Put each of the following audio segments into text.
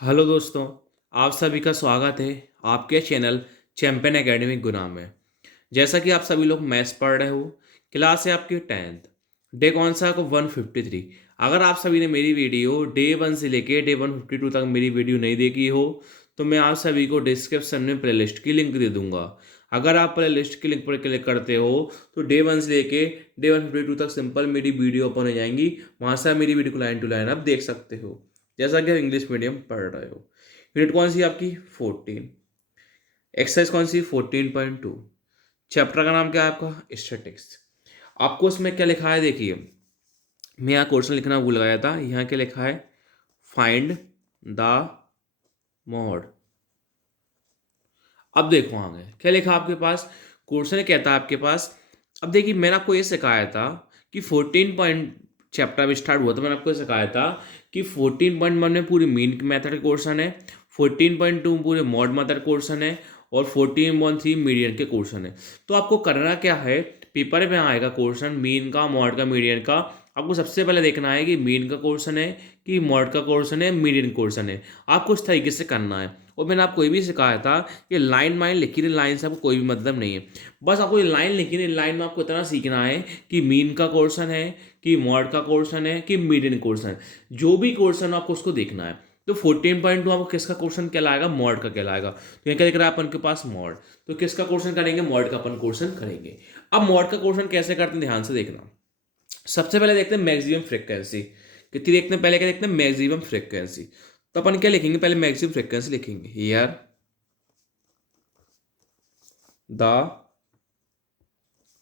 Hello दोस्तों, आप सभी का स्वागत है आपके चैनल चैंपियन एकेडमी गुना में। जैसा कि आप सभी लोग मैथ्स पढ़ रहे हो, क्लास है आपकी 10th। डे कौन सा है को 153। अगर आप सभी ने मेरी वीडियो डे 1 से लेके डे 152 तक मेरी वीडियो नहीं देखी हो तो मैं आप सभी को डिस्क्रिप्शन में प्लेलिस्ट की लिंक दे दूंगा। अगर आप प्लेलिस्ट की लिंक पर क्लिक करते हो तो डे 1 से लेके डे 152 तक सिंपल मेरी वीडियो ओपन हो जाएंगी। वहाँ से आप मेरी वीडियो को लाइन टू लाइन आप देख सकते हो, जैसा कि आप इंग्लिश मीडियम पढ़ रहे हो। यूनिट कौन सी है आपकी 14। एक्सरसाइज कौन सी 14.2। चैप्टर का नाम क्या है आपका स्टैटिक्स। आपको उसमें क्या लिखा है देखिए, मैं यहाँ क्वेश्चन लिखना भूल गया था। यहाँ क्या लिखा है, फाइंड द मॉड। अब देखो आगे क्या लिखा आपके पास, क्वेश्चन कहता है आपके पास। अब देखिए मैंने आपको ये सिखाया था कि 14 पॉइंट चैप्टर में स्टार्ट हुआ था, मैंने आपको सिखाया था कि 14.1 में पूरी मीन मेथड के क्वेश्चन है, 14.2 पूरे मॉड मेथड क्वेश्चन है और 14.3 मीडियन के क्वेश्चन है। तो आपको करना क्या है, पेपर में आएगा क्वेश्चन मीन का, मॉड का, मीडियन का। आपको सबसे पहले देखना है कि मीन का क्वेश्चन है कि मॉड का क्वेश्चन है, मीडियन क्वेश्चन है। आपको इस तरीके से करना है। और मैंने आपको ये भी सिखाया था कि लाइन माइन लिखी रही, लाइन से आपको कोई भी मतलब नहीं है। बस आपको ये लाइन लिखी रही, लाइन में आपको इतना सीखना है कि मीन का क्वेश्चन है कि मॉड का क्वेश्चन है कि मीडियन क्वेश्चन है। जो भी क्वेश्चन है आपको उसको देखना है। तो 14.2 आपको किसका क्वेश्चन कहलाएगा, मॉड का कहलाएगा। तो यहाँ क्या दिख रहा है अपन के पास, मॉड। तो किसका क्वेश्चन करेंगे, मॉड का अपन क्वेश्चन करेंगे। अब मॉड का क्वेश्चन कैसे करते हैं ध्यान से देखना। सबसे पहले देखते हैं मैक्सिमम फ्रिक्वेंसी कितनी, देखते हैं पहले क्या देखते हैं, मैक्सिमम फ्रिक्वेंसी। तो अपन क्या लिखेंगे, पहले मैक्सिमम फ्रिक्वेंसी लिखेंगे here the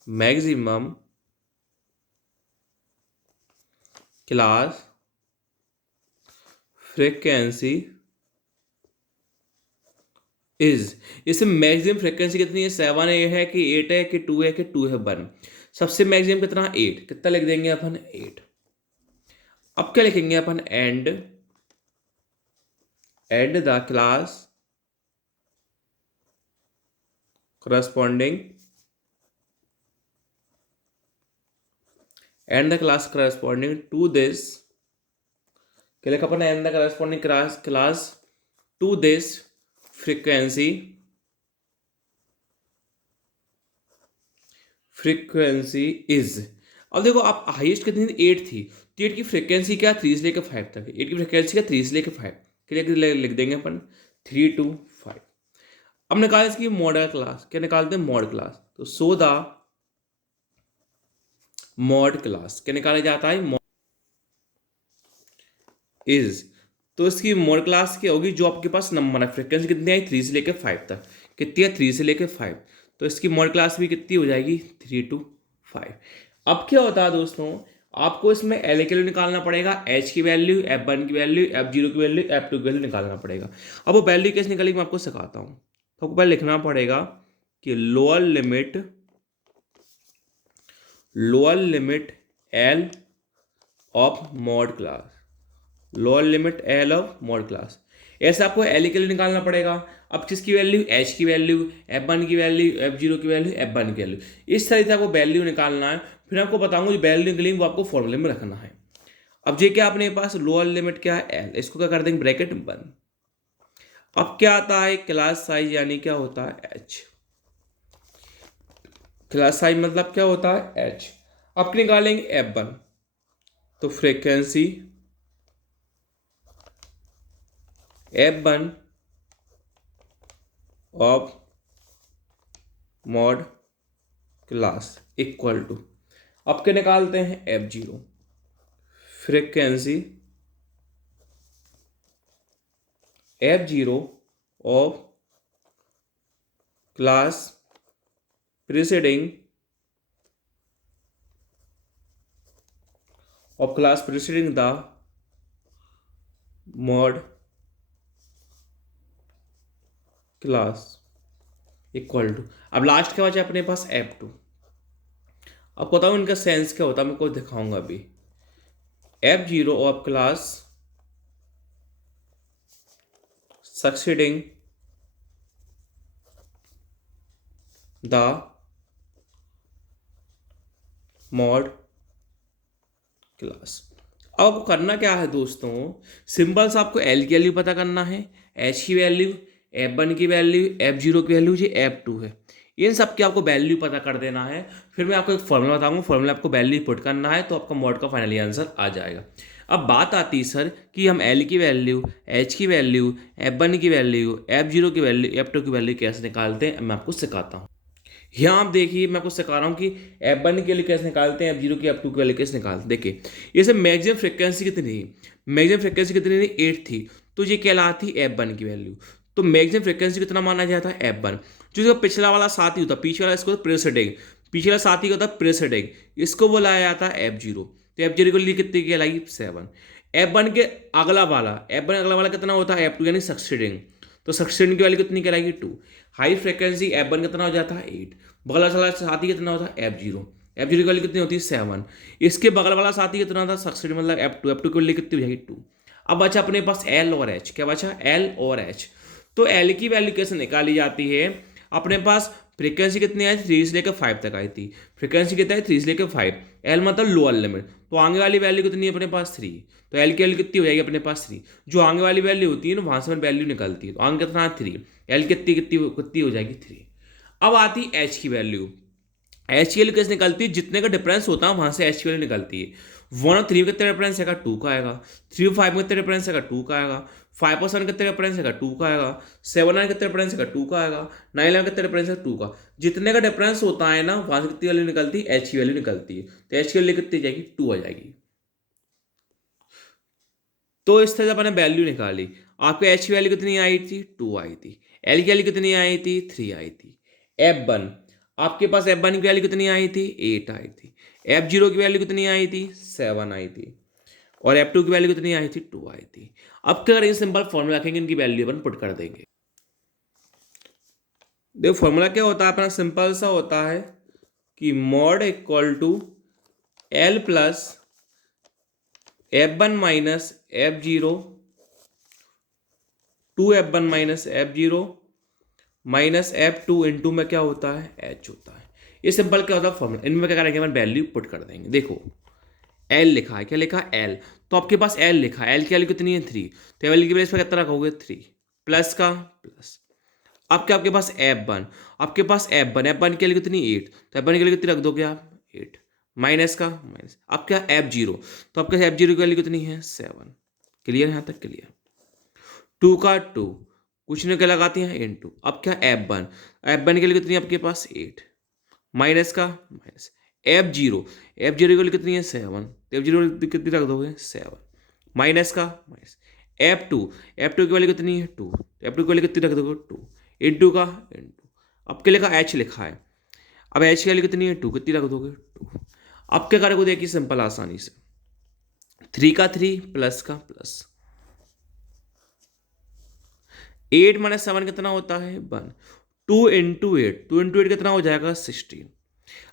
maximum class frequency is. इसमें मैक्सिमम फ्रिक्वेंसी कितनी है, 7 है कि 8 है कि 2 है कि 2 है 1। सबसे मैक्सिमम कितना, 8। कितना लिख देंगे अपन, 8। अब क्या लिखेंगे अपन, and the class corresponding, and the class corresponding to this. क्या लिखा अपन, and the corresponding class to this frequency, frequency is. अब देखो आप हाईएस्ट कितनी थी, 8 थी। तो 8 की फ्रीक्वेंसी क्या, 3 से लेकर 5 तक। 8 की फ्रीक्वेंसी क्या, 3 से लेकर 5। क्लियर लिख देंगे अपन 3 to 5। अब निकाल इसकी मॉडल क्लास, क्या निकालते हैं, मॉड क्लास। तो सो द मॉड क्लास क्या निकाला जाता है, इज। तो इसकी मॉड क्लास क्या होगी, जो आपके पास नंबर है, फ्रिक्वेंसी कितनी आई, 3 से लेकर 5 तक। कितनी है, 3 से लेकर 5। तो इसकी मॉड क्लास भी कितनी हो जाएगी, 3 to 5। अब क्या होता है दोस्तों, आपको इसमें एल की वैल्यू निकालना पड़ेगा, एच की वैल्यू, F1 की वैल्यू, F0 की वैल्यू, F2 की वैल्यू निकालना पड़ेगा। अब वो वैल्यू कैसे निकलेगी मैं आपको सिखाता हूँ। तो आपको पहले लिखना पड़ेगा कि lower limit L of mode class, lower limit L of mode class. ऐसे आपको एल के लिए निकालना पड़ेगा। अब किसकी वैल्यू, एच की वैल्यू, F1 की वैल्यू, F0 की वैल्यू, F1 की वैल्यू। इस तरह से आपको वैल्यू निकालना है। फिर आपको बताऊंगा जो वैल्यू निकलेंगे वो आपको फॉर्मूले में रखना है। अब ये क्या अपने पास लोअर लिमिट क्या है, एल, इसको क्या कर देंगे, ब्रैकेट बंद। अब क्या आता है, क्लास साइज यानी क्या होता है, एच। क्लास साइज मतलब क्या होता है, एच। अब निकालेंगे F1। तो frequency F1 of mode class equal to, अब क्या निकालते हैं, F0। Frequency F0 of class preceding, the mode class equal to. अब लास्ट क्या बचा अपने पास, F2। अब बताओ इनका सेंस क्या होता है, मैं कुछ दिखाऊंगा अभी। F0 of class succeeding the mode class. अब आपको करना क्या है दोस्तों, सिंपल्स आपको एल की वैल्यू पता करना है, एच की वैल्यू, F1 की वैल्यू, F0 की वैल्यू, ये F2 है, इन सब की आपको वैल्यू पता कर देना है। फिर मैं आपको एक फॉर्मूला बताऊंगा, फॉर्मूला आपको वैल्यू पुट करना है तो आपका मॉड का फाइनली आंसर आ जाएगा। अब बात आती है सर कि हम एल की वैल्यू, एच की वैल्यू, F1 की वैल्यू, F0 की वैल्यू, F2 की वैल्यू कैसे निकालते हैं, मैं आपको सिखाता हूँ। यहाँ आप देखिए मैं आपको सिखा रहा हूँ कि F1 के लिए कैसे निकालते हैं, F0 की, F2 के लिए कैसे निकालते हैं। देखिए ये सब मैक्सिमम फ्रिक्वेंसी कितनी थी, मैक्सिमम फ्रिक्वेंसी कितनी थी, 8 थी, तो ये कहलाती F1 की वैल्यू। तो मैक्सिमम फ्रिक्वेंसी कितना माना जाता है, F1। जो इसका पिछला वाला साथी होता है, पीछे वाला इसको प्रेसिडिंग, पिछला साथी होता है प्रेसिडिंग, इसको बोला जाता है F0। तो F0 के लिए कितनी कहलाएगी, 7। F1 के अगला वाला, F1 अगला वाला कितना होता है, F2 यानी सक्सीडिंग, तो सक्सीडिंग की वैल्यू कितनी कहलाएगी, 2। हाई फ्रिक्वेंसी F1 कितना हो जाता है, 8। बगल वाला साथी कितना होता है, F0। F0 की वैल्यू कितनी होती है, 7। इसके बगल वाला साथी कितना था, सक्सीडिंग मतलब F2, F2 की वैल्यू कितनी हो जाएगी, 2। अब बचा अपने पास L और H, क्या बचा, L और H। तो L की वैल्यू कैसे निकाली जाती है, अपने पास फ्रीक्वेंसी कितनी आई, 3 से लेकर 5 तक आई थी, फ्रीक्वेंसी कितना है, 3 से लेकर 5, L मतलब लोअर लिमिट, तो आगे वाली वैल्यू कितनी है अपने पास, 3। तो L की वैल्यू कितनी हो जाएगी अपने पास, 3। जो आगे वाली वैल्यू होती है ना, वहां से वैल्यू निकलती है, तो आगे कितना है, 3। L कितनी कितनी कितनी हो जाएगी, 3। अब आती है H की वैल्यू, एच की वैल्यू कैसे निकलती है, जितने का डिफरेंस होता है वहां से एच की वैल्यू निकलती है। 1 और 3 में कितना डिफरेंस है, 2 का आएगा। 3 और 5 में कितना डिफरेंस है, 2 का आएगा। 5 और 7 कितना डिफरेंस है, 2 का आएगा। 7 में कितना डिफरेंस है, 2 का आएगा। 9 में कितना डिफरेंस है, 2 का। जितने का डिफरेंस होता है ना, वहां से कितनी वैल्यू निकलती है, एच की वैल्यू निकलती है। तो एच की वैल्यू कितनी जाएगी, 2 आ जाएगी। तो इस तरह से अपने वैल्यू निकाली, आपके एच की वैल्यू कितनी आई थी, 2 आई थी। एल की वैल्यू कितनी आई थी, 3 आई थी। F1, आपके पास F1 की वैल्यू कितनी आई थी, 8 आई थी। F0 की वैल्यू कितनी आई थी, 7 आई थी। और F2 की वैल्यू कितनी आई थी, 2 आई थी। अब क्या करेंगे, सिंपल फॉर्मूला रखेंगे, इनकी वैल्यू अपन पुट कर देंगे। देखो फॉर्मूला क्या होता है अपना, सिंपल सा होता है कि mode equal to L plus F1 minus F0 2F1 minus F0 minus F2 into में क्या होता है, H होता है। ये सिंपल क्या होता है फॉर्मूला, इनमें क्या करेंगे, अपन वैल्यू पुट कर देंगे। देखो L लिखा है, क्या लिखा है, L, तो आपके पास L लिखा है, L की वैल्यू कितनी है, 3। तो L की बेस पर कितना रखोगे, 3 प्लस का प्लस। अब क्या आपके पास F1, आपके पास F1 की वैल्यू कितनी, 8। तो F1 की वैल्यू कितनी रख दोगे आप, 8 माइनस का माइनस। अब क्या F0, तो आपके F0 की वैल्यू कितनी है, 7। क्लियर, यहाँ तक क्लियर। 2 का 2, कुछ नहीं क्या लगाती हैं, इनटू। अब क्या F1 के लिए कितनी है आपके पास, 8 माइनस का माइनस। F0 की वैल्यू कितनी है, 7। तो F0 कितनी रख दोगे, 7 माइनस का माइनस। F2 की वैल्यू कितनी है, 2। F2 की वैल्यू कितनी रख दोगे, 2 इंटू का इंटू। अब क्या लिखा, H लिखा है। अब H की वैल्यू कितनी है, 2, कितनी रख दोगे, 2। अब क्या करोगे, देखिए सिंपल आसानी से, 3 का 3 प्लस का प्लस। 8 माइनस 7 कितना होता है, 1। 2 इंटू 8 कितना हो जाएगा, 16।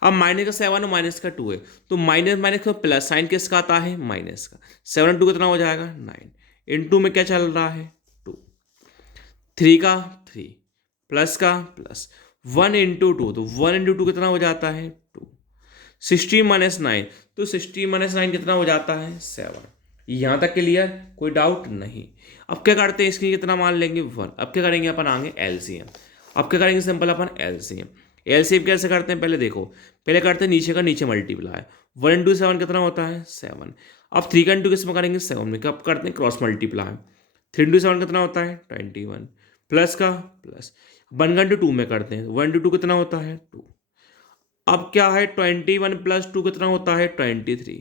अब माइनस का 7 और माइनस का 2 है, तो माइनस माइनस का प्लस साइन किसका आता है, माइनस का। 7 और 2 कितना हो जाएगा, 9 इंटू में क्या चल रहा है, 2। 3 का 3 प्लस का प्लस। 1 इंटू 2, तो 1 इंटू 2 कितना हो जाता है, 2। 16 - 9, तो 16 - 9 कितना हो जाता है, 7। यहां तक क्लियर, कोई डाउट नहीं। अब क्या करते हैं, इसकी कितना मान लेंगे, 1। अब क्या करेंगे अपन, आगे एलसीएम। अब क्या करेंगे, सिंपल अपन एलसीएम। एलसीएम कैसे करते हैं, पहले देखो, पहले करते हैं नीचे का नीचे मल्टीप्लाई। 1 इंटू 7 कितना होता है, 7। अब 3 का इंटू किस में करेंगे, 7 में। कब करते हैं, क्रॉस मल्टीप्लाई। 3 इंटू 7 कितना होता है, 21 प्लस का प्लस। 1 का इंटू 2 में करते हैं, 1 इंटू 2 कितना होता है, 2। अब क्या है, 21 प्लस 2 कितना होता है, 23।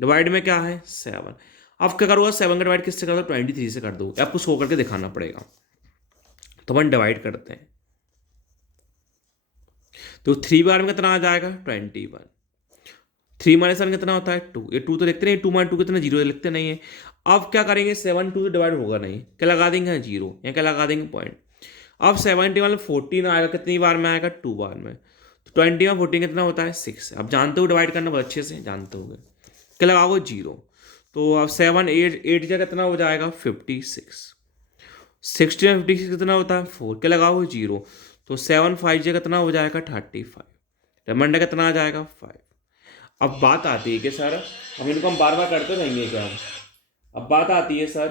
डिवाइड में क्या है, 7। अब क्या करूँगा, 7 का डिवाइड किससे कर दो, 23 से कर दो। आपको शो करके दिखाना पड़ेगा। तो अपन डिवाइड करते हैं, तो 3 बार में कितना आ जाएगा, 21। 3 - 7 कितना होता है, 2। ये 2 तो लिखते नहीं, 2 - 2 कितना, 0 लिखते नहीं है। अब क्या करेंगे, 7 2 से डिवाइड होगा नहीं, क्या लगा देंगे, 0, या क्या लगा देंगे, पॉइंट। अब 71 में 14 आएगा, कितनी बार में आएगा, 2 बार में। तो 20 में 14 कितना होता है, 6। अब जानते हो डिवाइड करना बहुत अच्छे से जानते हो, क्या लगाओगे, 0। तो अब 7 8 जगह कितना हो जाएगा, 56। 16 में 56 कितना होता है, 4, क्या लगाओगे, 0। तो 7 5 जगह कितना हो जाएगा, 35। रिमाइंडर कितना आ जाएगा, 5। अब बात आती है कि सर हम इनको हम बार बार करते रहेंगे क्या? अब बात आती है सर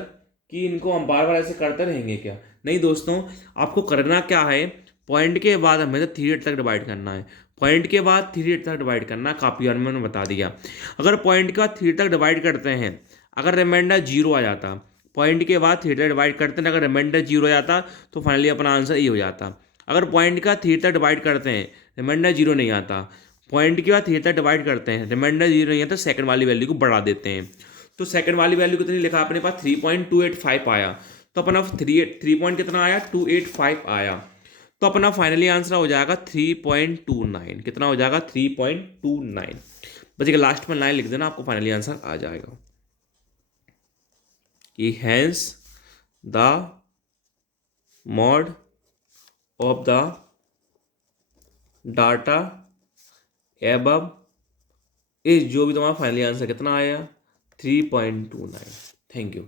कि इनको हम बार बार ऐसे करते रहेंगे क्या? नहीं दोस्तों, आपको करना क्या है, पॉइंट के बाद हमें तो 3 तक डिवाइड करना है। पॉइंट के बाद 3 तक डिवाइड करना है, काफ़ी बार मैंने बता दिया। अगर पॉइंट का 3 तक डिवाइड करते हैं, अगर रिमाइंडर जीरो आ जाता, पॉइंट के बाद 3 तक डिवाइड करते हैं, अगर रिमाइंडर जीरो आ जाता तो फाइनली अपना आंसर ये हो जाता। अगर पॉइंट का 3 तक डिवाइड करते हैं, रिमाइंडर जीरो नहीं आता, पॉइंट के बाद 3 तक डिवाइड करते हैं, रिमाइंडर जीरो नहीं आता, सेकंड वाली वैल्यू को बढ़ा देते हैं। तो सेकंड वाली वैल्यू कितनी लिखा अपने पास? 3.285 आया। तो अपना थ्री पॉइंट कितना आया? 285 आया। तो अपना फाइनली आंसर हो जाएगा 3.29। कितना हो जाएगा? 3.29। बस एक लास्ट में लाइन लिख देना, आपको फाइनली आंसर आ जाएगा कि hence the mode of the data above is, जो भी तुम्हारा फाइनली आंसर कितना आया? 3.29। Thank you.